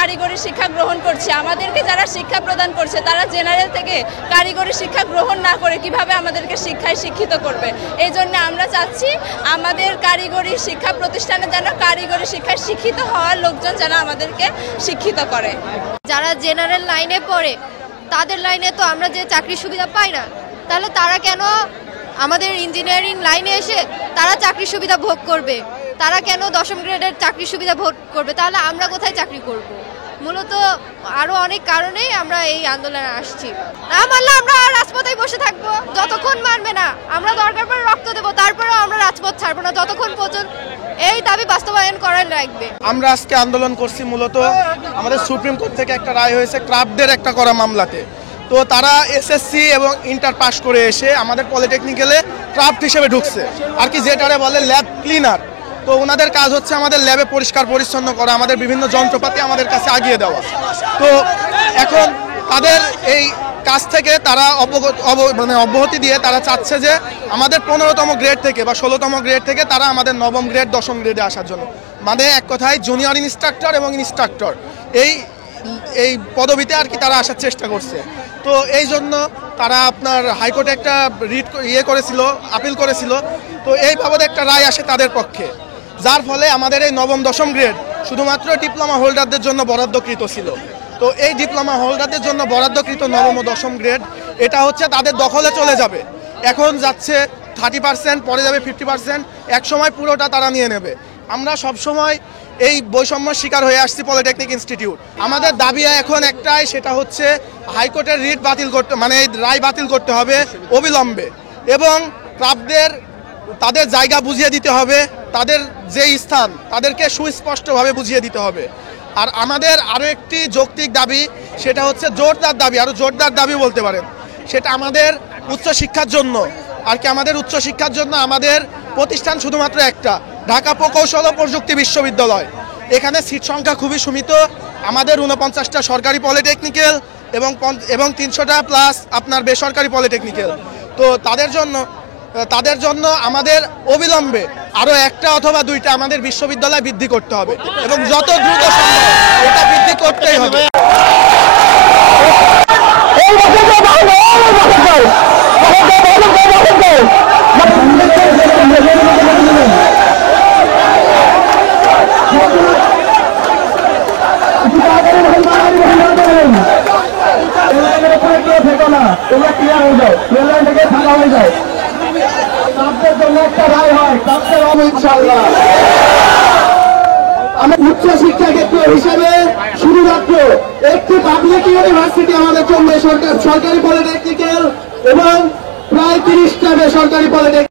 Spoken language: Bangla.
কারিগরি শিক্ষা গ্রহণ করছি, আমাদেরকে যারা শিক্ষা প্রদান করছে তারা জেনারেল থেকে কারিগরি শিক্ষা গ্রহণ না করে কিভাবে আমাদেরকে শিক্ষায় শিক্ষিত করবে। এই জন্য আমরা চাচ্ছি আমাদের কারিগরি শিক্ষা প্রতিষ্ঠানে যেন কারিগরি শিক্ষায় শিক্ষিত হওয়ার লোকজন যেন আমাদেরকে শিক্ষিত করে। যারা জেনারেল লাইনে পড়ে তাদের লাইনে তো আমরা যে চাকরির সুবিধা পাই না, তাহলে তারা কেন আমাদের ইঞ্জিনিয়ারিং লাইনে এসে তারা চাকরির সুবিধা ভোগ করবে? তারা কেন 10ম গ্রেডের চাকরির সুবিধা ভোগ করবে? তাহলে আমরা কোথায় চাকরি করব? মূলত আরো অনেক কারণেই আমরা এই আন্দোলনে আসছি। না মানলে আমরা রাজপথেই বসে থাকবো, যতক্ষণ মানবে না আমরা দরকার পড়ে রক্ত দেবো, তারপরেও আমরা রাজপথ ছাড়বো না যতক্ষণ পর্যন্ত এই দাবি বাস্তবায়ন করার লাগবে। আমরা আজকে আন্দোলন করছি মূলত আমাদের সুপ্রিম কোর্ট থেকে একটা রায় হয়েছে ক্রাফটদের একটা করা মামলাতে। তো তারা এসএসসি এবং ইন্টার পাস করে এসে আমাদের পলিটেকনিক্যালে ক্রাফট হিসেবে ঢুকছে, আর কি যেটারে বলে ল্যাব ক্লিনার। তো ওনাদের কাজ হচ্ছে আমাদের ল্যাবে পরিষ্কার পরিচ্ছন্ন করা, আমাদের বিভিন্ন যন্ত্রপাতি আমাদের কাছে আগিয়ে দেওয়া। তো এখন তাদের এই কাজ থেকে তারা অব্যাহতি দিয়ে তারা চাচ্ছে যে আমাদের 15তম গ্রেড থেকে বা 16তম গ্রেড থেকে তারা আমাদের 9ম গ্রেড 10ম গ্রেডে আসার জন্য, মানে এক কথায় জুনিয়র ইনস্ট্রাক্টর এবং ইনস্ট্রাক্টর এই পদবিতে আর কি তারা আসার চেষ্টা করছে। তো এই জন্য তারা আপনার হাইকোর্টে একটা করেছিল, আপিল করেছিল। তো এই বাবদ একটা রায় আসে তাদের পক্ষে, যার ফলে আমাদের এই 9ম 10ম গ্রেড শুধুমাত্র ডিপ্লোমা হোল্ডারদের জন্য বরাদ্দকৃত ছিল। তো এই ডিপ্লোমা হোল্ডারদের জন্য বরাদ্দকৃত 9ম ও 10ম গ্রেড এটা হচ্ছে তাদের দখলে চলে যাবে। এখন যাচ্ছে 30%, পরে যাবে 50%, এক সময় পুরোটা তারা নিয়ে নেবে। আমরা সবসময় এই বৈষম্যের শিকার হয়ে আসছি পলিটেকনিক ইনস্টিটিউট। আমাদের দাবি এখন একটাই, সেটা হচ্ছে হাইকোর্টের রিট বাতিল করতে, মানে এই রায় বাতিল করতে হবে অবিলম্বে, এবং ক্রাফটদের তাদের জায়গা বুঝিয়ে দিতে হবে, তাদের যে স্থান তাদেরকে সুস্পষ্টভাবে বুঝিয়ে দিতে হবে। আর আমাদের আরও একটি যৌক্তিক দাবি, সেটা হচ্ছে জোরদার দাবি, আরও জোরদার দাবি বলতে পারেন, সেটা আমাদের উচ্চশিক্ষার জন্য আর কি। আমাদের উচ্চশিক্ষার জন্য আমাদের প্রতিষ্ঠান শুধুমাত্র একটা, ঢাকা প্রকৌশল ও প্রযুক্তি বিশ্ববিদ্যালয়। এখানে সিট সংখ্যা খুবই সীমিত। আমাদের 49টা সরকারি পলিটেকনিক্যাল এবং 300টা প্লাস আপনার বেসরকারি পলিটেকনিক্যাল। তো তাদের জন্য আমাদের অবিলম্বে আরও একটা অথবা 2টা আমাদের বিশ্ববিদ্যালয় বৃদ্ধি করতে হবে, এবং যত দ্রুত সম্ভব এটা বৃদ্ধি করতেই হবে। উচ্চ শিক্ষা ক্ষেত্র হিসেবে শুধুমাত্র একটি পাবলিক ইউনিভার্সিটি আমাদের জন্য সরকারি পলিটেকনিক্যাল এবং প্রায় 30টা বেসরকারি পলিটেকনিক্যাল